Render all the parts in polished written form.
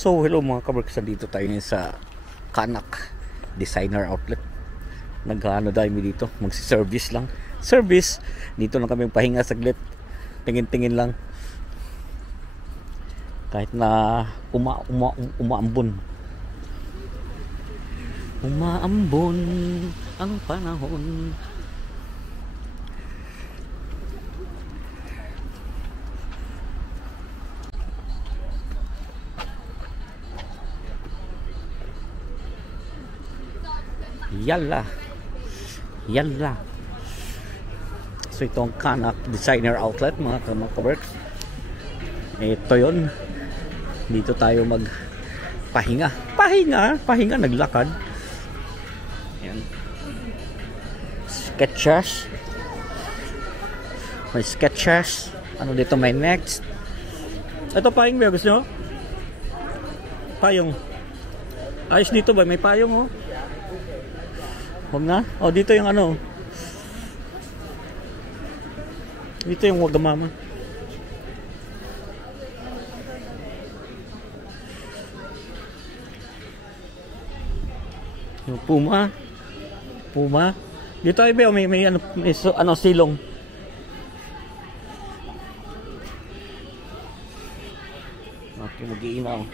So hello mga kabarks, dito tayo ngayon sa Kanak Designer Outlet. Naghaano tayo dito, magsi-service lang. Service, dito lang kami pahinga saglit. Tingin-tingin lang. Kahit na umaambon. Umaambon ang panahon. Yalla. Yalla. So itong Kanak Designer Outlet mga kabarks. Ito yun. Dito tayo magpahinga. Pahinga, naglakad. Ayan. Sketchers. May sketchers. Ano dito may next? Ito payong ba gusto nyo? Payong. Ayos dito ba? May payong oh. Huwag na? O dito yung ano. Dito yung wagamama. Yung Puma. Dito ay ba may ano silong. Okay, mag-iinaw.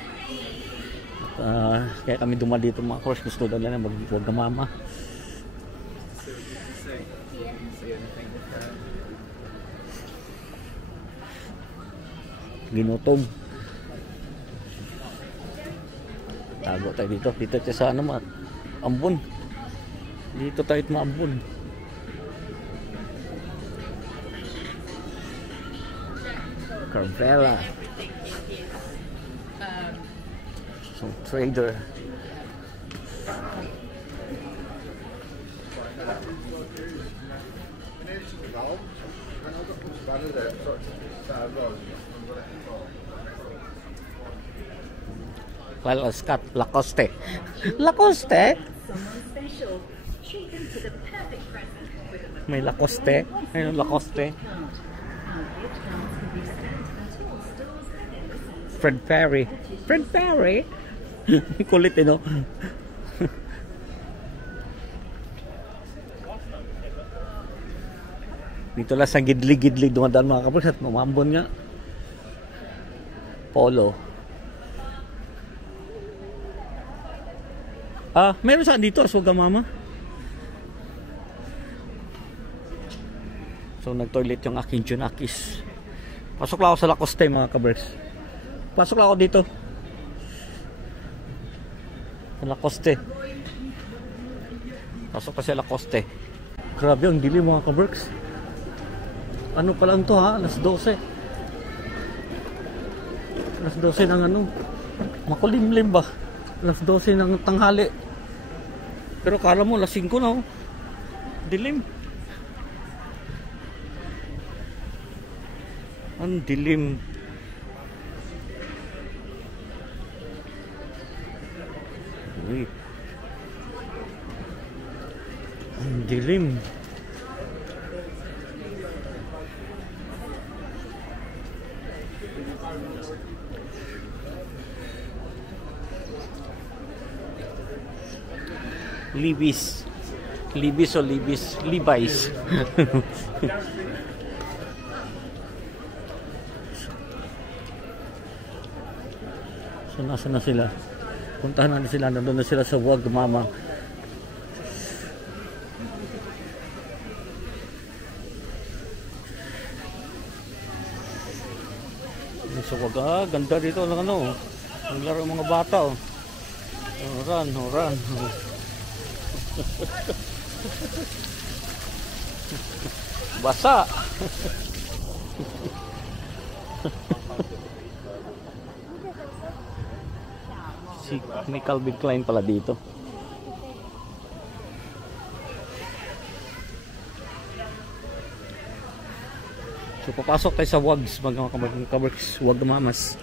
Kaya kami dumal dito mga course. Gusto na mag-wagamama. Ginutom. Tago tayo dito. Dito tayo sa ano ambon. Dito tayo maambon. Carvela. Some trader. Well, Scott, Lacoste. Lacoste? May Lacoste. Ayun, Lacoste. Fred Perry. Kulit no? Dito lang sa gidlig-gidlig dumadaan mga kapatid at mamambon nga. Polo. Meron saan dito, wagamama. So nag-toilet yung aking Junakis. Pasok lang ako sa Lacoste mga kabers. Pasok lang ako dito. Sa Lacoste. Pasok pa sa Lacoste. Grabe ang dilim mga kabers. Ano pa lang to ha? Alas 12. Alas 12 ng ano? Makulimlim ba? Alas 12 ng tanghali. Pero kala mo alas 5 na oh. Dilim. Ang dilim. Uy. Ang dilim. Levi's. So nasa na sila? Puntahan natin sila. Nandun na sila sa wagamama. So ganda dito ng ano. Naglaro ng mga bata oh. Run. Basa. May Calvin Klein pala dito. So papasok tayo sa Wags, mga kabarks, wagamamas.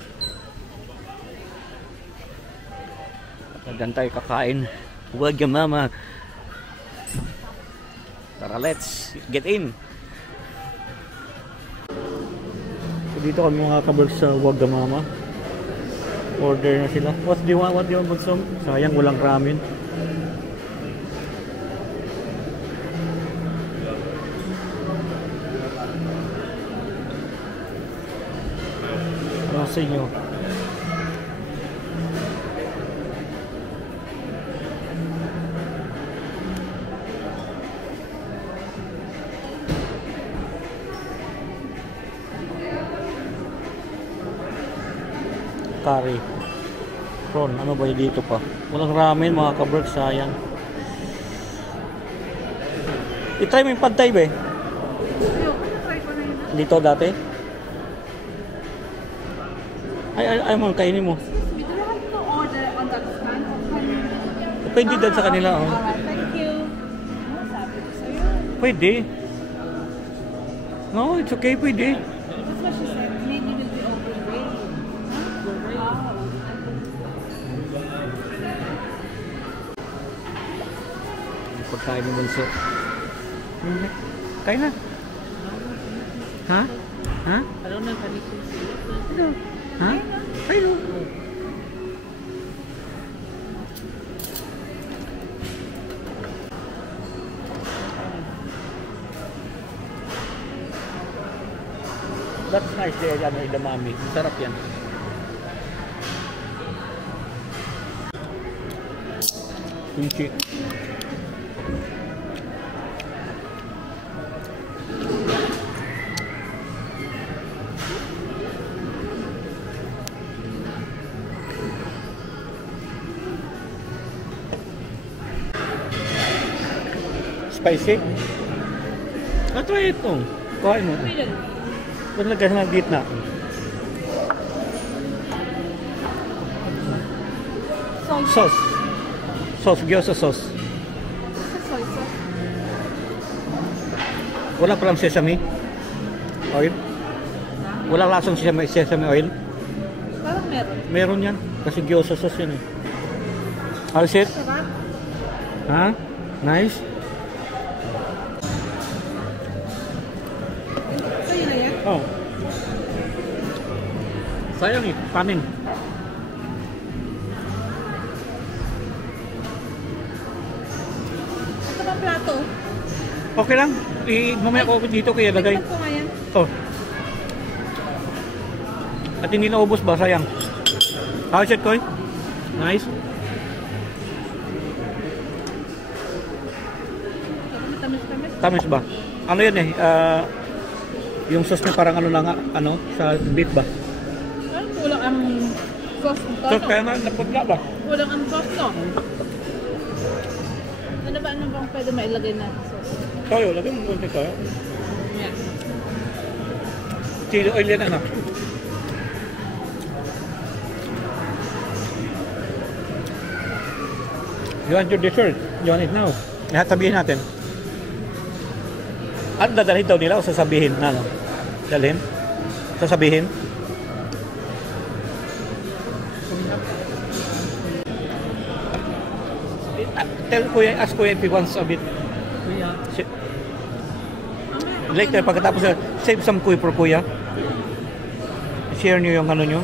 Agad tayo kakain. Wagamama. Tara, let's get in. So dito kami mga kabarks sa wagamama. Order na sila. What do you want? What do you want, Bunso? Sayang, walang ramen. Ano sa inyo? Curry. Prawn. Ano ba yung dito pa? Walang ramen mga kabrok. Sayang. I-try mo yung pad thai ba eh? Dito dati? Ay mo, kainin mo. We do have to order on that stand. Pwede dyan sa kanila. Oh. Alright, thank you. Ano sabi ko sa'yo? Pwede. No, it's okay. Pwede. That's what she said. Maybe will be overweight. Huh? Pagkain ng bunso. Kain na. Ha? Ha? Alam na panikon sila. Ha? Kain na. That's nice there, ano, edamame. Sarap yan. Kimchi. Spicy? Try ito. Kuhain mo. Ba't nagkasa ng gitna? Sauce. Sauce. Gyoza sauce. Soy sauce. Wala palang sesame oil? Walang lasang sesame oil? Parang meron. Meron yan. Kasi gyoza sauce yan eh. How's it? Sarap. Ha? Nice? Sa'yo na yan? Oh. Sayang eh. Panin. Ito ba plato? Okay lang. Mamaya ko dito kaya lagay. Tignan ko nga yan. Oh. At hindi naubos ba? Sayang. How's it, Koy? Nice. Tamis-tamis. Tamis ba? Ano yan eh? Yung sauce niya parang ano na nga, ano, sa beef ba? Parang kulang ang sauce nito. So, kaya nga, napagla ba? Kulang ang sauce to. Ano bang pwede mailagay na sauce? Toyo, lagyan mo konti toyo. Yan. Chili oil yan, anak. You want your dessert? You want it now? Lahat sabihin natin. At dadalhin daw nila o sasabihin na ano? Dalhin? Sasabihin? Tell Kuya, ask Kuya if he wants a bit. Kuya. Later, pagkatapos save some Kuya for Kuya. Share nyo yung ano nyo.